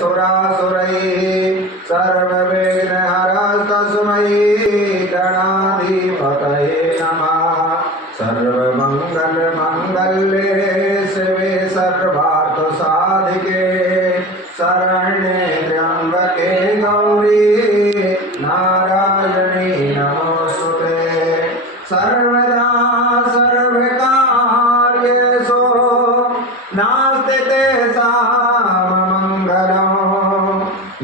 सुरासुरैः सर्वविघ्नहरस्तस्मै गणाधिपतये नमः। सर्वमङ्गलमाङ्गल्ये शिवे सर्वार्थसाधिके शरण्ये त्र्यम्बके गौरी नारायणी नमोस्तुते। सर्वदा सर्वकार्येषु नास्ति तेषां मङ्गलं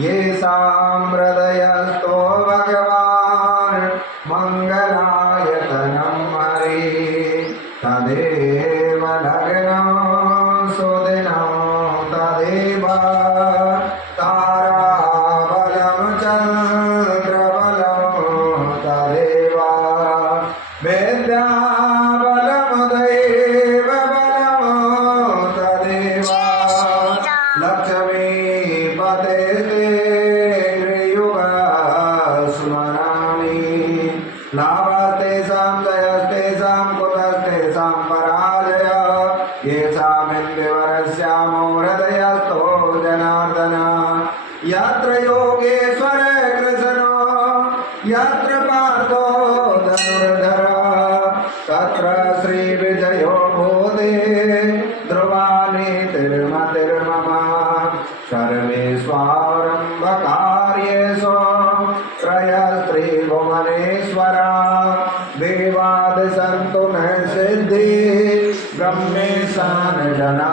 येषां हृदयस्थो भगवान् मङ्गलायतनं हरिः तदेव लग्नं सुदिनं तदेव ताराबलं चन्द्रबलं तदेव विद्याबलं दैवबलं तदेव लक्ष्मीपते त्रियुगस्मरामि लाभस्तेषां जयस्तेषां कुतस्तेषां पराजयः येषामिन्द्रिवरस्यामो हृदयस्थो जनार्दन यत्र योगेश्वर कृष्णो यत्र पार्थो धनुर्धरः तत्र श्रीविजयो भूते ध्रुवानीतिर्मतिर्मम सर्वेष्वारम्भकार्येषु त्रयस्त्रिभुवनेश्वरा देवादिसन्तु न सिद्धि ब्रह्मेशान जना